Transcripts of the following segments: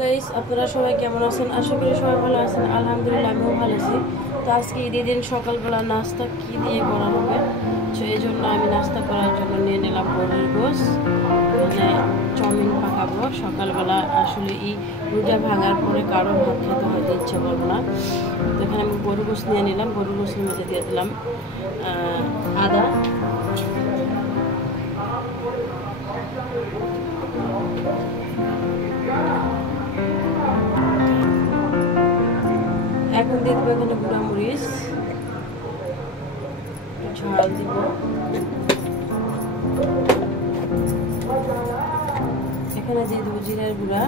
Guys, আপনারা সবাই কেমন আছেন? আশা করি সবাই ভালো আছেন। আলহামদুলিল্লাহ আমিও ভালো আছি। তো আজকে ঈদের দিন সকালবেলা নাস্তা কি দিয়ে করা হবে, তো এই জন্য আমি নাস্তা করার জন্য নিয়ে নিলাম গরুর গোশ। মানে চাউমিন পাকাবো সকালবেলা। আসলে এই রোজা ভাঙার পরে কারো ভাত খেতে হয়তো ইচ্ছে করবো না, তো এখানে আমি গরুর গোশ নিয়ে নিলাম। গরুর গোশের মধ্যে দিয়ে দিলাম আদা, এখন দিয়ে দেবো এখানে গুঁড়া মরিচ, ঝাল দিব, এখানে দিয়ে দেবো জিরার গুঁড়া,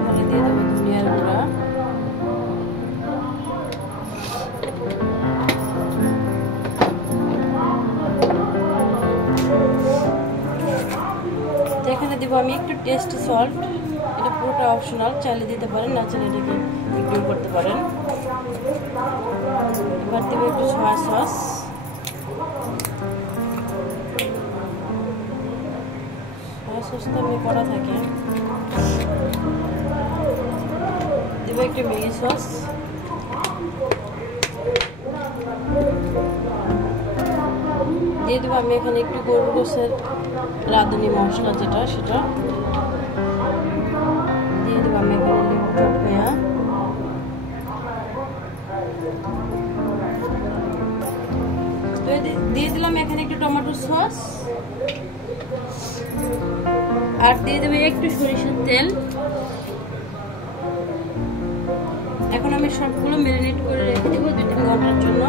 এখানে দিয়ে দেবো ধনিয়ার গুঁড়া, এখানে দিব আমি একটু টেস্ট সল্ট। এটা পুরোটা অপশনাল, চাইলে দিতে পারেন, না চাইলে এটাকে ইগনোর করতে পারেন। এবার দেবো একটু সয়া সস, সয়া সস তো আমি করা থাকে। দেবো একটু ম্যাগি সস, দিয়ে দেবো আমি এখানে একটু গরুর গোশের রাঁধুনি মশলা যেটা, সেটা দিয়ে দেবো আমি এখানে লেবু চটকায়া, দিয়ে দিলাম এখানে একটু টমেটো সস, আর দিয়ে দেবো একটু সরিষার তেল। এখন আমি সবগুলো ম্যারিনেট করে রেখে দেবো 2-3 ঘন্টার জন্য।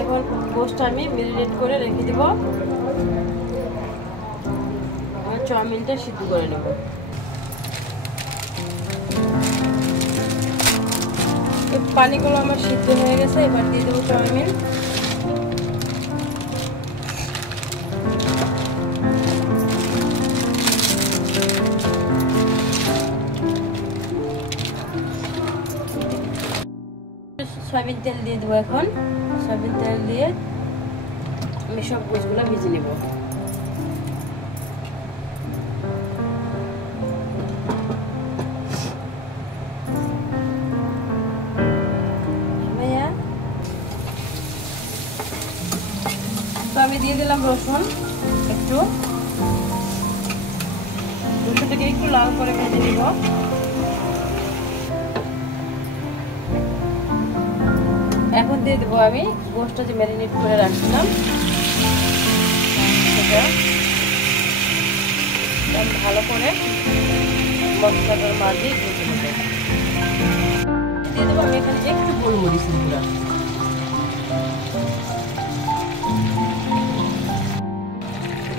এখন গোশটা আমি ম্যারিনেট করে রেখে দেব, আর চাউমিনটা সিদ্ধ করে নেব। পানিগুলো আমার সিদ্ধ হয়ে গেছে, এবার দিয়ে দেবো চাউমিন। সয়াবিন তেল দিয়ে দেবো। এখন সয়াবিন তেল দিয়ে আমি সব গোশগুলো ভেজে নেব। তো আমি দিয়ে দিলাম রসুন, একটু রসুনটাকে একটু লাল করে ভেজে নিব। এখন দিয়ে দেবো আমি গোশটা যে ম্যারিনেট করে রাখছিলাম সেটা ভালো করে মশলাটার মাঝে ভেজে নেব। দিয়ে দেবো আমি এখানে একটু গোলমরিচ গুঁড়া,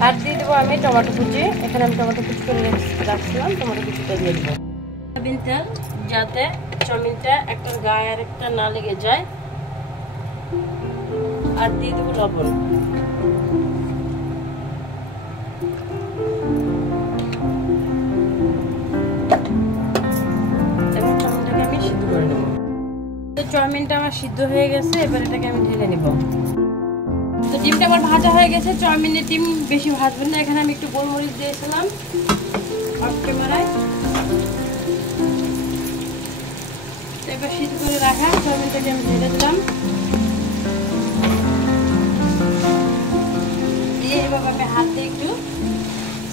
আর দিয়ে দেবো আমি টমেটো কুচি। এখানে আমি টমেটো কুচি করে রাখছিলাম, টমেটো কুচিটা দিয়ে দেবো। সয়াবিন তেল, যাতে চাউমিনটা একটার গায়ে আর একটা না লেগে যায়। আর দিয়ে দেবো লবণ। এবার চাউমিনটাকে আমি সিদ্ধ করে নেব। তো চাউমিনটা আমার সিদ্ধ হয়ে গেছে, এবার এটাকে আমি ঢেলে নেব। তো ডিমটা আমার ভাজা হয়ে গেছে। চাউমিনের ডিম বেশি ভাজবেন না। এখানে আমি একটু গোলমরিচ দিয়েছিলাম অফ ক্যামেরায়। এবার সিদ্ধ করে রাখা চাউমিনটাকে আমি ঢেলে দিলাম। এভাবে আমি হাত দিয়ে একটু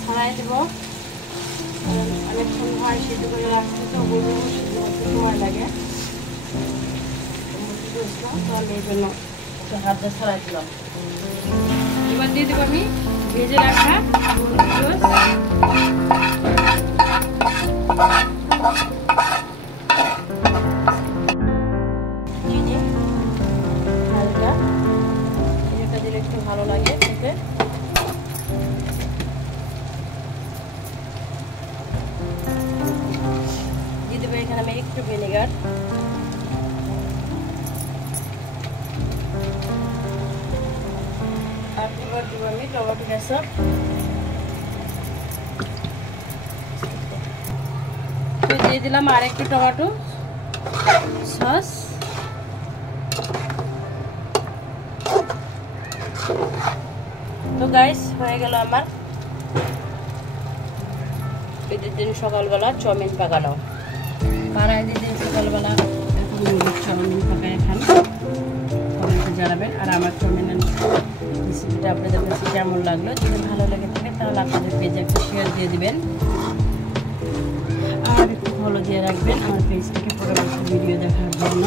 ছড়াই দেবো। অনেকক্ষণ হয় সিদ্ধ করে রাখতে, তো গরুর সিদ্ধ করতে সময় লাগে, তো আমি এই জন্য একটু হাত দিয়ে ছড়াই দিলাম। এবার দিয়ে দেবো আমি ভেজে রাখা গরুর গোশ। চিনি হালকা, এটা দিলে একটু ভালো লাগে খেতে। দিয়ে দেবো এখানে আমি একটু ভিনেগার, আর এবার দেবো আমি টমেটো কেচাপ। দিয়ে দিলাম আর একটু টমেটো সস। গাইস, হয়ে গেল আমার ঈদের দিন সকালবেলা চাউমিন পাকানো। কারা ঈদের দিন সকালবেলা চাউমিন পাকায় খান কমেন্টে জানাবেন। আর আমার চাউমিনের রেসিপিটা আপনাদের কাছে কেমন লাগলো, যদি ভালো লেগে থাকে তাহলে আপনাদের পেজে একটা শেয়ার দিয়ে দিবেন আর একটু ফলো দিয়ে রাখবেন আমার পেজটাকে পরবর্তী ভিডিও দেখার জন্য।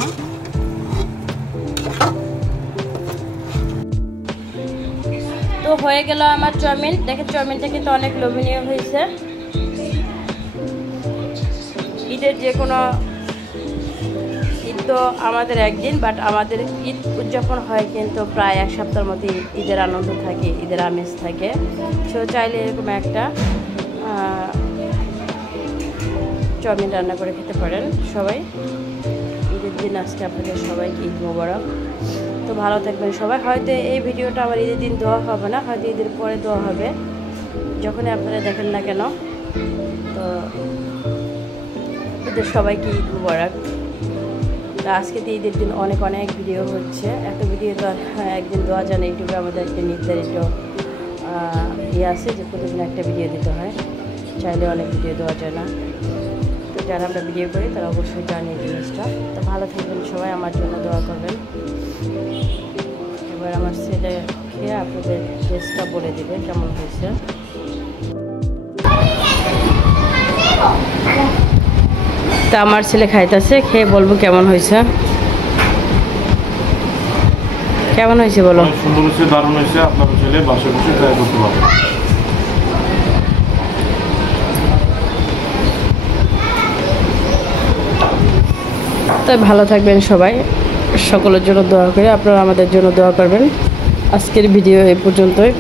তো হয়ে গেল আমার চাউমিন। দেখেন চাউমিনটা কিন্তু অনেক লোভনীয় হয়েছে। ঈদের যে কোনো ঈদ তো আমাদের একদিন, বাট আমাদের ঈদ উদযাপন হয় কিন্তু প্রায় এক সপ্তাহের মতো ঈদের আনন্দ থাকে, ঈদের আমেজ থাকে। সো চাইলে এরকম একটা চাউমিন রান্না করে খেতে পারেন সবাই। ঈদের দিন আজকে আপনাদের সবাইকে ঈদ মোবারক। তো ভালো থাকবেন সবাই। হয়তো এই ভিডিওটা আমার ঈদের দিন দেওয়া হবে না, হয়তো ঈদের পরে দেওয়া হবে, যখনই আপনারা দেখেন না কেন। তো ঈদের সবাইকে ঈদ মোবারক। তো আজকে তো ঈদের দিন অনেক অনেক ভিডিও হচ্ছে। এত ভিডিও তো আর একদিন দেওয়া যায় না, ইউটিউবে আমাদের একটা নির্ধারিত আছে যে প্রতিদিন একটা ভিডিও দিতে হয়, চাইলে অনেক ভিডিও দেওয়া যায় না। তো যারা আমরা ভিডিও করি তারা অবশ্যই জানি এই জিনিসটা। তো ভালো থাকবেন সবাই, আমার জন্য দোয়া করবেন। এবার আমার ছেলে খেয়ে আপনাদের টেস্টটা বলে দেবে কেমন হয়েছে। তা আমার ছেলে খাইতেছে, খেয়ে বলবো কেমন হয়েছে। কেমন হয়েছে বলো? সুন্দর হয়েছে, দারুণ হয়েছে। আপনার ছেলে বাসায় বসে ট্রাই করতে পারবে। তো ভালো থাকবেন সবাই, সকলের জন্য দোয়া করে আপনারা আমাদের জন্য দোয়া করবেন। আজকের ভিডিও এই পর্যন্তই।